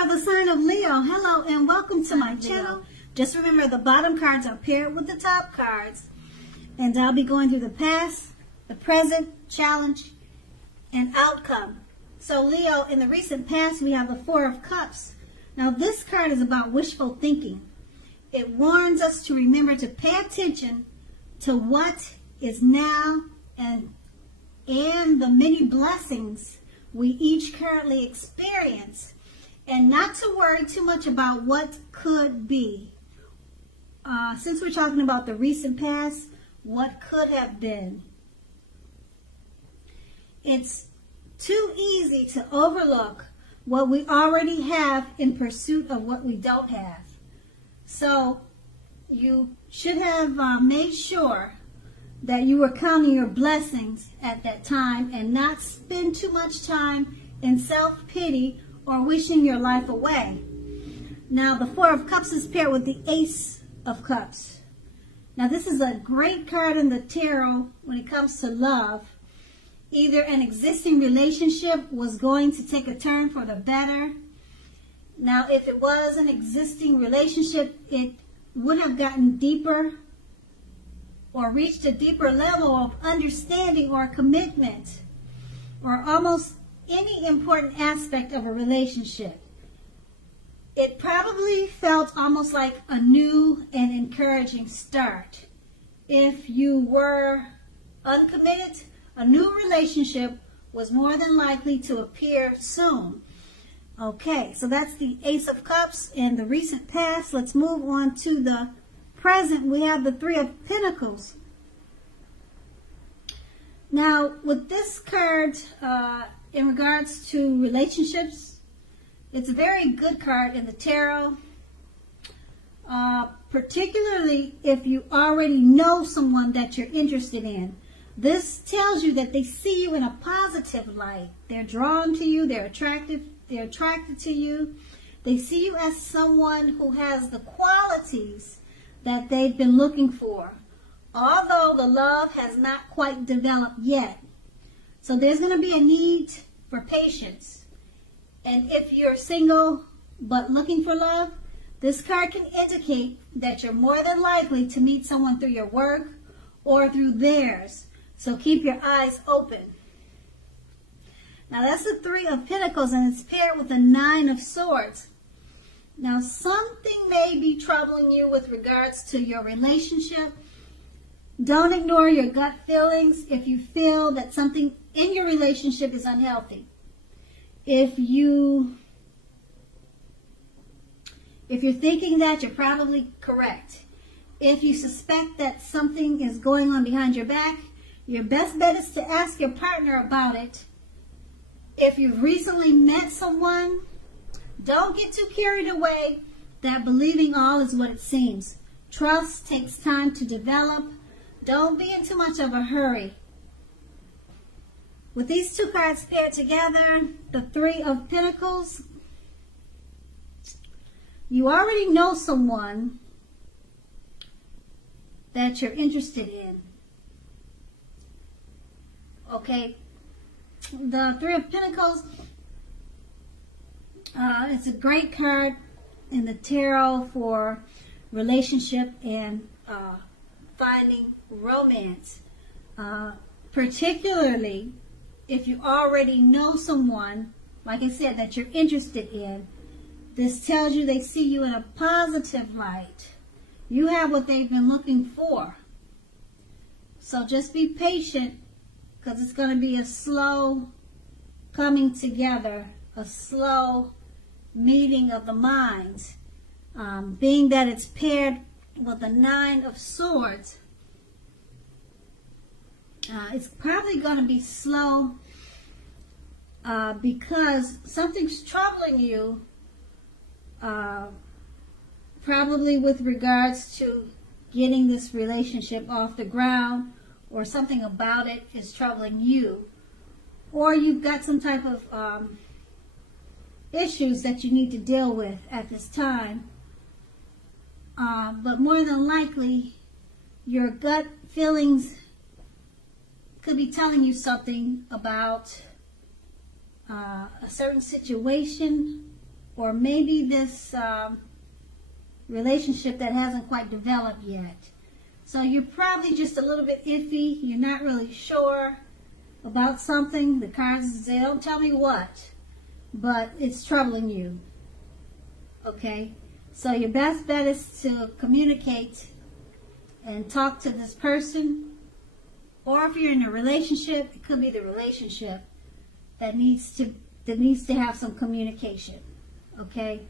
for the sign of Leo. Hello and welcome to my channel. Just remember the bottom cards are paired with the top cards. And I'll be going through the past, the present, challenge, and outcome. So Leo, in the recent past, we have the Four of Cups. Now this card is about wishful thinking. It warns us to remember to pay attention to what is now and the many blessings we each currently experience, and not to worry too much about what could be. Since we're talking about the recent past, what could have been. It's too easy to overlook what we already have in pursuit of what we don't have. So you should have made sure that you were counting your blessings at that time and not spend too much time in self-pity or wishing your life away. Now, the Four of Cups is paired with the Ace of Cups. Now, this is a great card in the tarot when it comes to love. Either an existing relationship was going to take a turn for the better. Now, if it was an existing relationship, it would have gotten deeper or reached a deeper level of understanding or commitment, or almost any important aspect of a relationship. It probably felt almost like a new and encouraging start. If you were uncommitted, a new relationship was more than likely to appear soon. Okay, so that's the Ace of Cups in the recent past. Let's move on to the present. We have the Three of Pentacles. Now, with this card, in regards to relationships, it's a very good card in the tarot, particularly if you already know someone that you're interested in. This tells you that they see you in a positive light. They're drawn to you. They're attracted to you. They see you as someone who has the qualities that they've been looking for, although the love has not quite developed yet. So there's going to be a need for patience. And if you're single but looking for love, this card can indicate that you're more than likely to meet someone through your work or through theirs. So keep your eyes open. Now that's the Three of Pentacles, and it's paired with the Nine of Swords. Now, something may be troubling you with regards to your relationship. Don't ignore your gut feelings if you feel that something in your relationship is unhealthy. If you're thinking that, you're probably correct. If you suspect that something is going on behind your back, your best bet is to ask your partner about it. If you've recently met someone, don't get too carried away that believing all is what it seems. Trust takes time to develop. Don't be in too much of a hurry. With these two cards paired together, the Three of Pentacles, you already know someone that you're interested in. Okay, the Three of Pentacles, it's a great card in the tarot for relationship and finding romance. Particularly if you already know someone, like I said, that you're interested in. This tells you they see you in a positive light. You have what they've been looking for. So just be patient, because it's going to be a slow coming together, a slow meeting of the minds. Being that it's paired with the Nine of Swords, it's probably going to be slow because something's troubling you, probably with regards to getting this relationship off the ground, or something about it is troubling you, or you've got some type of issues that you need to deal with at this time. But more than likely, your gut feelings could be telling you something about a certain situation or maybe this relationship that hasn't quite developed yet. So you're probably just a little bit iffy. You're not really sure about something. The cards, they don't tell me what, but it's troubling you. Okay? So your best bet is to communicate and talk to this person. Or if you're in a relationship, it could be the relationship that needs to have some communication. Okay?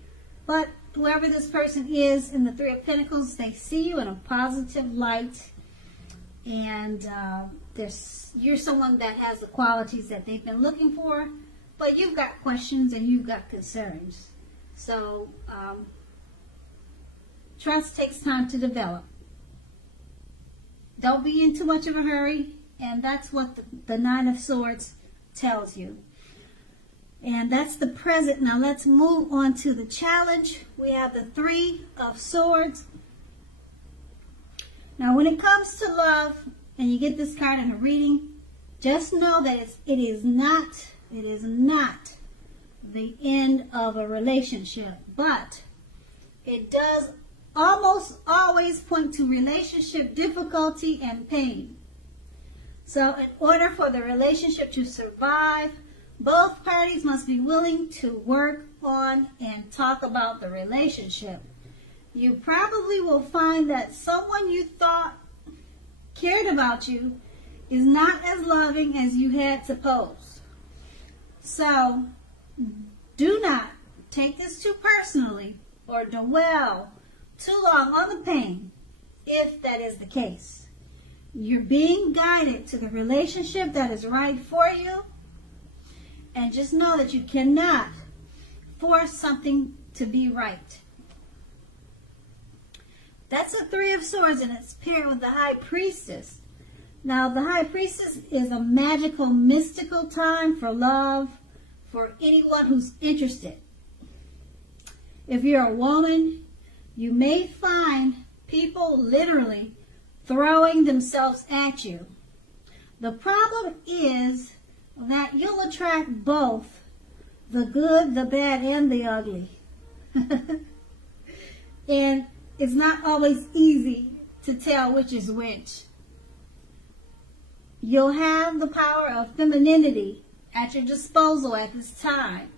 But whoever this person is in the Three of Pentacles, they see you in a positive light, and you're someone that has the qualities that they've been looking for, but you've got questions and you've got concerns. So trust takes time to develop. Don't be in too much of a hurry, and that's what the Nine of Swords tells you. And that's the present. Now let's move on to the challenge. We have the Three of Swords. Now when it comes to love, and you get this card in a reading, just know that it is not the end of a relationship, but it does almost always point to relationship difficulty and pain. So in order for the relationship to survive, both parties must be willing to work on and talk about the relationship. You probably will find that someone you thought cared about you is not as loving as you had supposed. So do not take this too personally or dwell too long on the pain if that is the case. You're being guided to the relationship that is right for you. And just know that you cannot force something to be right. That's the Three of Swords, and it's paired with the High Priestess. Now, the High Priestess is a magical, mystical time for love for anyone who's interested. If you're a woman, you may find people literally throwing themselves at you. The problem is that you'll attract both the good, the bad, and the ugly. And it's not always easy to tell which is which. You'll have the power of femininity at your disposal at this time.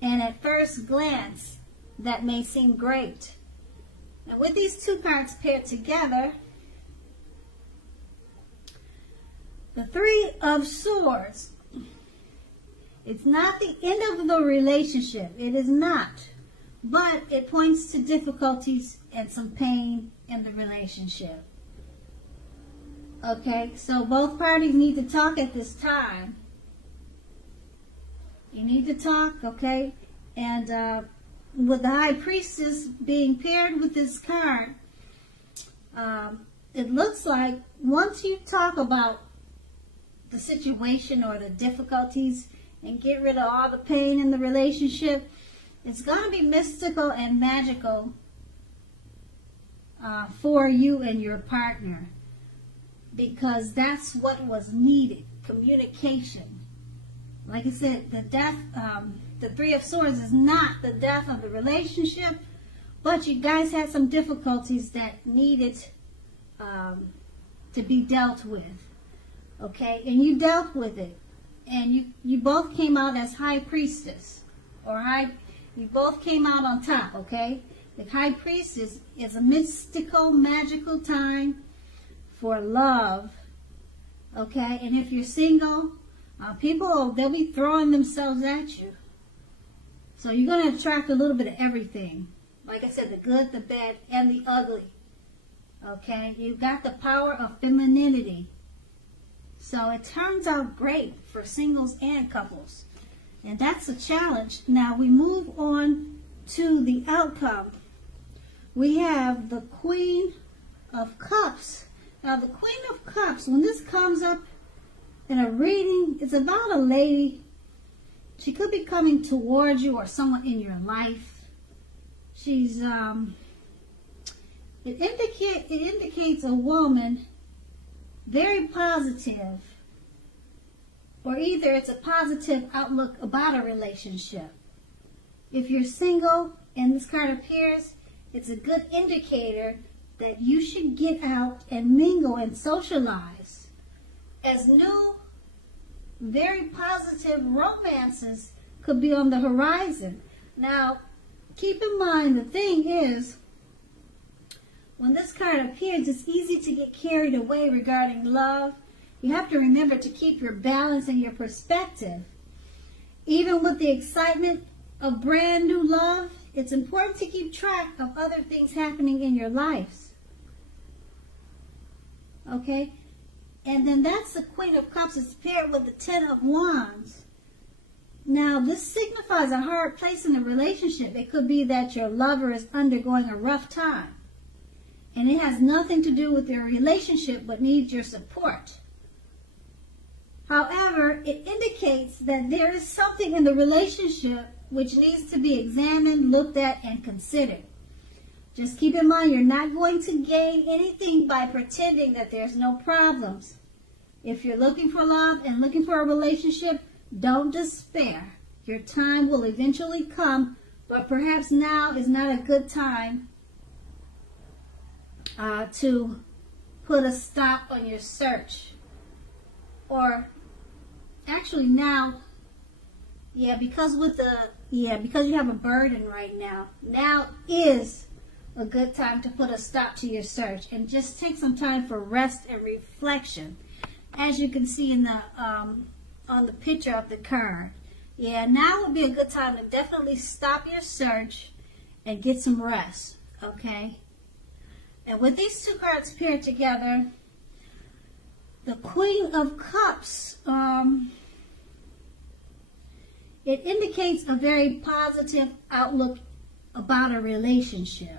And at first glance, that may seem great. Now with these two cards paired together, the Three of Swords, it's not the end of the relationship. It is not. But it points to difficulties and some pain in the relationship. Okay, so both parties need to talk at this time. You need to talk, okay? And with the High Priestess being paired with this card, it looks like once you talk about the situation or the difficulties and get rid of all the pain in the relationship, it's going to be mystical and magical for you and your partner, because that's what was needed, communication. Like I said, the Three of Swords is not the death of the relationship, but you guys had some difficulties that needed to be dealt with. Okay, and you dealt with it, and you both came out as High Priestess, or you both came out on top. Okay, the High Priestess is a mystical, magical time for love. Okay, and if you're single, people, they'll be throwing themselves at you. So you're going to attract a little bit of everything. Like I said, the good, the bad, and the ugly. Okay, you've got the power of femininity. So it turns out great for singles and couples. And that's a challenge. Now we move on to the outcome. We have the Queen of Cups. Now the Queen of Cups, when this comes up in a reading, it's about a lady. She could be coming towards you or someone in your life. She's, it indicates a woman very positive, or either it's a positive outlook about a relationship. if you're single and this card appears, it's a good indicator that you should get out and mingle and socialize, as new, very positive romances could be on the horizon. Now, keep in mind, the thing is, when this card appears, it's easy to get carried away regarding love. You have to remember to keep your balance and your perspective. Even with the excitement of brand new love, it's important to keep track of other things happening in your lives. Okay? And then that's the Queen of Cups. It's paired with the Ten of Wands. Now, this signifies a hard place in a relationship. It could be that your lover is undergoing a rough time. And it has nothing to do with your relationship, but needs your support. However, it indicates that there is something in the relationship which needs to be examined, looked at, and considered. Just keep in mind, you're not going to gain anything by pretending that there's no problems. If you're looking for love and looking for a relationship, don't despair. Your time will eventually come, but perhaps now is not a good time to put a stop on your search. Or actually now, because you have a burden right now, now is a good time to put a stop to your search and just take some time for rest and reflection. As you can see in the on the picture of the card. Now would be a good time to definitely stop your search and get some rest, okay? And with these two cards paired together, the Queen of Cups, it indicates a very positive outlook about a relationship.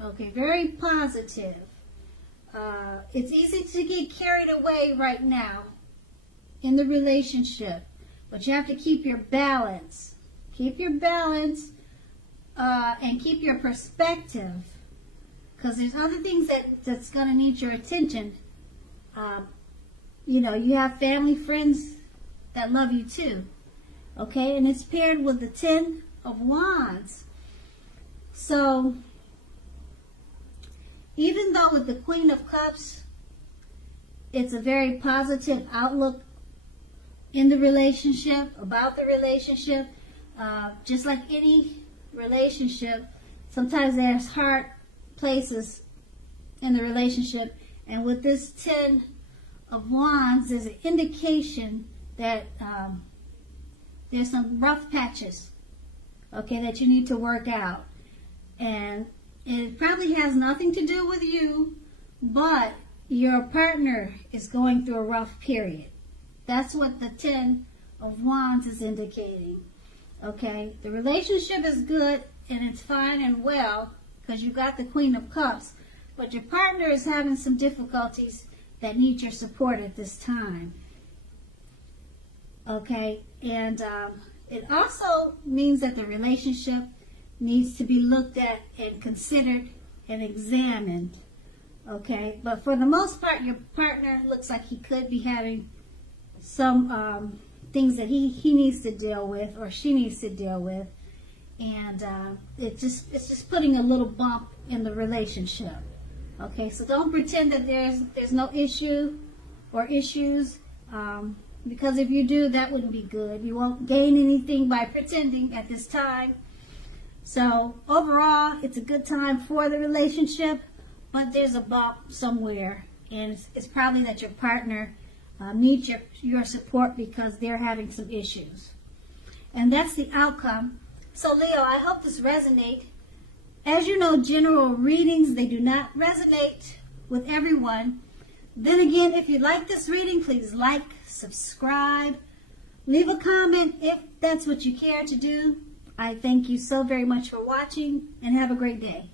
Okay, very positive. It's easy to get carried away right now in the relationship, but you have to keep your balance. Keep your balance and keep your perspective, because there's other things that's going to need your attention. You have family, friends that love you too. Okay, and it's paired with the Ten of Wands. So, even though with the Queen of Cups, it's a very positive outlook in the relationship, about the relationship, just like any relationship, sometimes there's hard places in the relationship, and with this Ten of Wands, there's an indication that there's some rough patches, okay, that you need to work out. And it probably has nothing to do with you, but your partner is going through a rough period. That's what the Ten of Wands is indicating. Okay, the relationship is good and it's fine and well because you got the Queen of Cups, but your partner is having some difficulties that need your support at this time. Okay, and it also means that the relationship needs to be looked at and considered and examined. Okay, but for the most part, your partner looks like he could be having some things that he needs to deal with, or she needs to deal with, and it's just putting a little bump in the relationship. Okay, so don't pretend that there's no issue or issues, because if you do, that wouldn't be good. You won't gain anything by pretending at this time. So overall, it's a good time for the relationship, but there's a bump somewhere, and it's probably that your partner needs your support because they're having some issues. And that's the outcome. So Leo, I hope this resonates. As you know, general readings, they do not resonate with everyone. Then again, if you like this reading, please like, subscribe, leave a comment if that's what you care to do. I thank you so very much for watching, and have a great day.